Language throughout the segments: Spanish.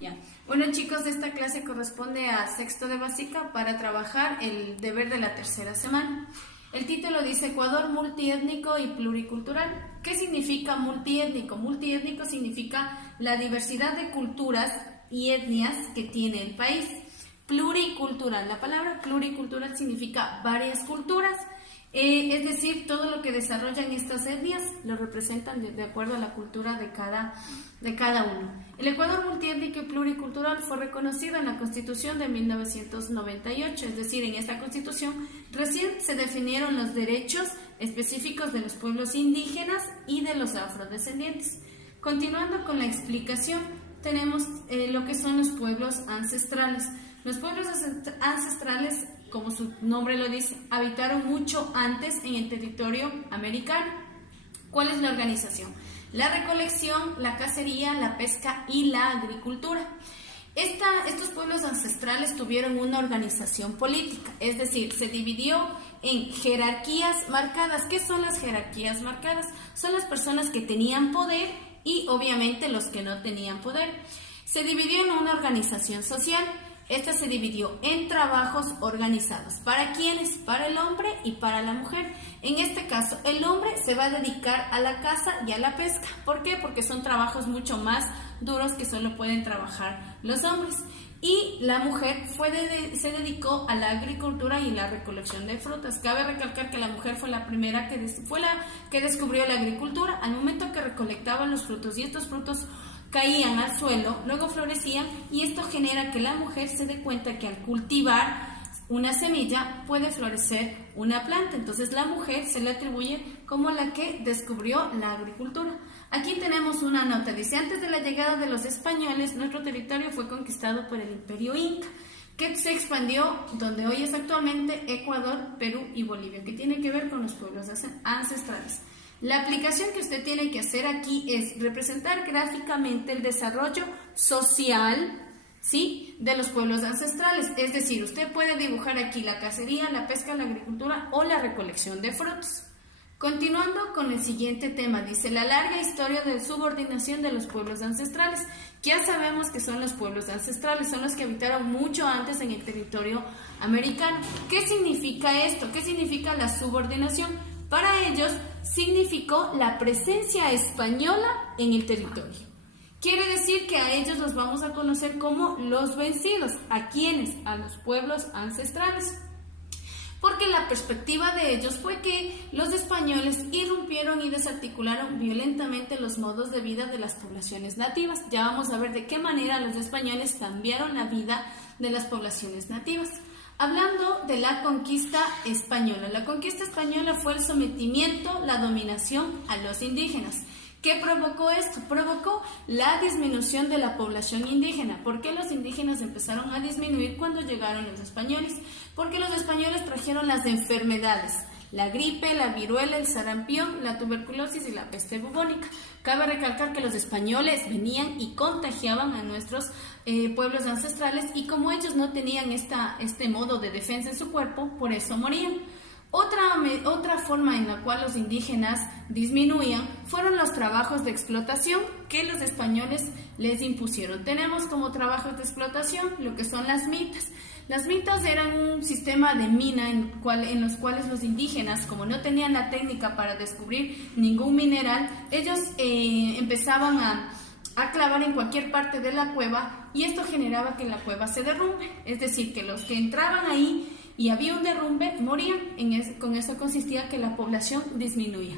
Ya. Bueno, chicos, esta clase corresponde a sexto de básica para trabajar el deber de la tercera semana. El título dice Ecuador multiétnico y pluricultural. ¿Qué significa multiétnico? Multiétnico significa la diversidad de culturas y etnias que tiene el país. Pluricultural, la palabra pluricultural significa varias culturas, es decir, todo lo que desarrollan estas etnias lo representan de acuerdo a la cultura de cada uno. El Ecuador multiétnico y pluricultural fue reconocido en la Constitución de 1998, es decir, en esta Constitución recién se definieron los derechos específicos de los pueblos indígenas y de los afrodescendientes. Continuando con la explicación, tenemos lo que son los pueblos ancestrales. Los pueblos ancestrales, como su nombre lo dice, habitaron mucho antes en el territorio americano. ¿Cuál es la organización? La recolección, la cacería, la pesca y la agricultura. Estos pueblos ancestrales tuvieron una organización política, es decir, se dividió en jerarquías marcadas. ¿Qué son las jerarquías marcadas? Son las personas que tenían poder y obviamente los que no tenían poder. Se dividió en una organización social. Esta se dividió en trabajos organizados. ¿Para quiénes? Para el hombre y para la mujer. En este caso, el hombre se va a dedicar a la caza y a la pesca. ¿Por qué? Porque son trabajos mucho más duros que solo pueden trabajar los hombres. Y la mujer se dedicó a la agricultura y la recolección de frutas. Cabe recalcar que la mujer fue la primera que descubrió la agricultura. Al momento que recolectaban los frutos y estos frutos caían al suelo, luego florecían y esto genera que la mujer se dé cuenta que al cultivar una semilla puede florecer una planta. Entonces la mujer se le atribuye como la que descubrió la agricultura. Aquí tenemos una nota, dice: antes de la llegada de los españoles, nuestro territorio fue conquistado por el Imperio Inca, que se expandió donde hoy es actualmente Ecuador, Perú y Bolivia, que tiene que ver con los pueblos ancestrales. La aplicación que usted tiene que hacer aquí es representar gráficamente el desarrollo social, ¿sí?, de los pueblos ancestrales. Es decir, usted puede dibujar aquí la cacería, la pesca, la agricultura o la recolección de frutos. Continuando con el siguiente tema, dice la larga historia de subordinación de los pueblos ancestrales. Ya sabemos que son los pueblos ancestrales, son los que habitaron mucho antes en el territorio americano. ¿Qué significa esto? ¿Qué significa la subordinación? Para ellos significó la presencia española en el territorio. Quiere decir que a ellos los vamos a conocer como los vencidos. ¿A quiénes? A los pueblos ancestrales. Porque la perspectiva de ellos fue que los españoles irrumpieron y desarticularon violentamente los modos de vida de las poblaciones nativas. Ya vamos a ver de qué manera los españoles cambiaron la vida de las poblaciones nativas. Hablando de la conquista española. La conquista española fue el sometimiento, la dominación a los indígenas. ¿Qué provocó esto? Provocó la disminución de la población indígena. ¿Por qué los indígenas empezaron a disminuir cuando llegaron los españoles? Porque los españoles trajeron las enfermedades: la gripe, la viruela, el sarampión, la tuberculosis y la peste bubónica. Cabe recalcar que los españoles venían y contagiaban a nuestros pueblos ancestrales y como ellos no tenían este modo de defensa en su cuerpo, por eso morían. Otra forma en la cual los indígenas disminuían fueron los trabajos de explotación que los españoles les impusieron. Tenemos como trabajos de explotación lo que son las mitas. Las mitas eran un sistema de mina en los cuales los indígenas, como no tenían la técnica para descubrir ningún mineral, ellos empezaban a clavar en cualquier parte de la cueva y esto generaba que la cueva se derrumbe. Es decir, que los que entraban ahí y había un derrumbe morían. Con eso consistía que la población disminuía.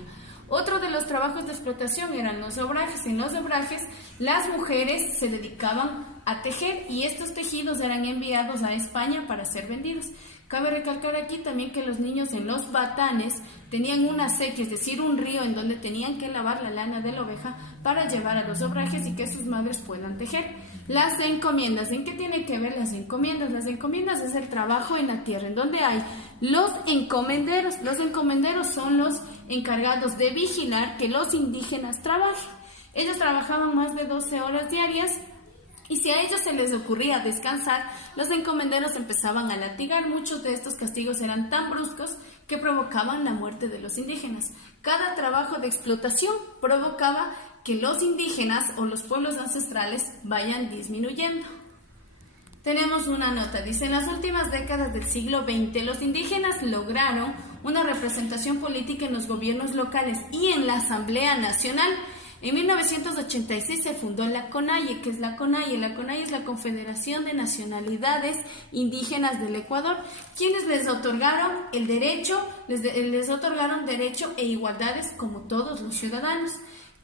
Otro de los trabajos de explotación eran los obrajes. En los obrajes las mujeres se dedicaban a tejer y estos tejidos eran enviados a España para ser vendidos. Cabe recalcar aquí también que los niños en los batanes tenían una acequia, es decir, un río en donde tenían que lavar la lana de la oveja para llevar a los obrajes y que sus madres puedan tejer. Las encomiendas, ¿en qué tienen que ver las encomiendas? Las encomiendas es el trabajo en la tierra, en donde hay los encomenderos. Los encomenderos son los encargados de vigilar que los indígenas trabajen. Ellos trabajaban más de 12 horas diarias y si a ellos se les ocurría descansar, los encomenderos empezaban a latigar. Muchos de estos castigos eran tan bruscos que provocaban la muerte de los indígenas. Cada trabajo de explotación provocaba que los indígenas o los pueblos ancestrales vayan disminuyendo. Tenemos una nota, dice, en las últimas décadas del siglo XX, los indígenas lograron una representación política en los gobiernos locales y en la Asamblea Nacional. En 1986 se fundó la CONAIE. ¿Qué es la CONAIE? La CONAIE es la Confederación de Nacionalidades Indígenas del Ecuador, quienes les otorgaron el derecho, les otorgaron derecho e igualdades como todos los ciudadanos.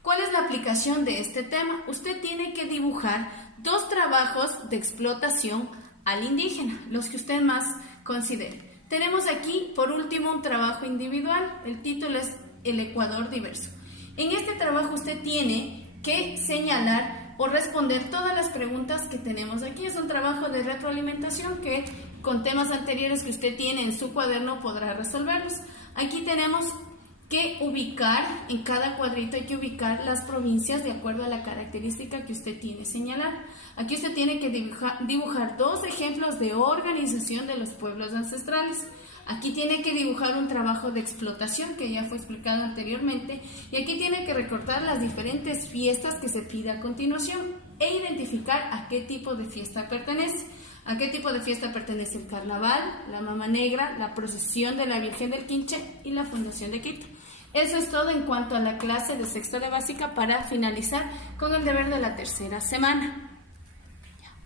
¿Cuál es la aplicación de este tema? Usted tiene que dibujar 2 trabajos de explotación al indígena, los que usted más considere. Tenemos aquí, por último, un trabajo individual. El título es El Ecuador Diverso. En este trabajo usted tiene que señalar o responder todas las preguntas que tenemos aquí. Es un trabajo de retroalimentación que con temas anteriores que usted tiene en su cuaderno podrá resolverlos. Aquí tenemos que ubicar, en cada cuadrito hay que ubicar las provincias de acuerdo a la característica que usted tiene señalar. Aquí usted tiene que dibujar 2 ejemplos de organización de los pueblos ancestrales. Aquí tiene que dibujar un trabajo de explotación que ya fue explicado anteriormente, y aquí tiene que recortar las diferentes fiestas que se pide a continuación e identificar a qué tipo de fiesta pertenece. ¿A qué tipo de fiesta pertenece el carnaval, la mama negra, la procesión de la Virgen del Quinche y la fundación de Quito? Eso es todo en cuanto a la clase de sexto de básica, para finalizar con el deber de la tercera semana.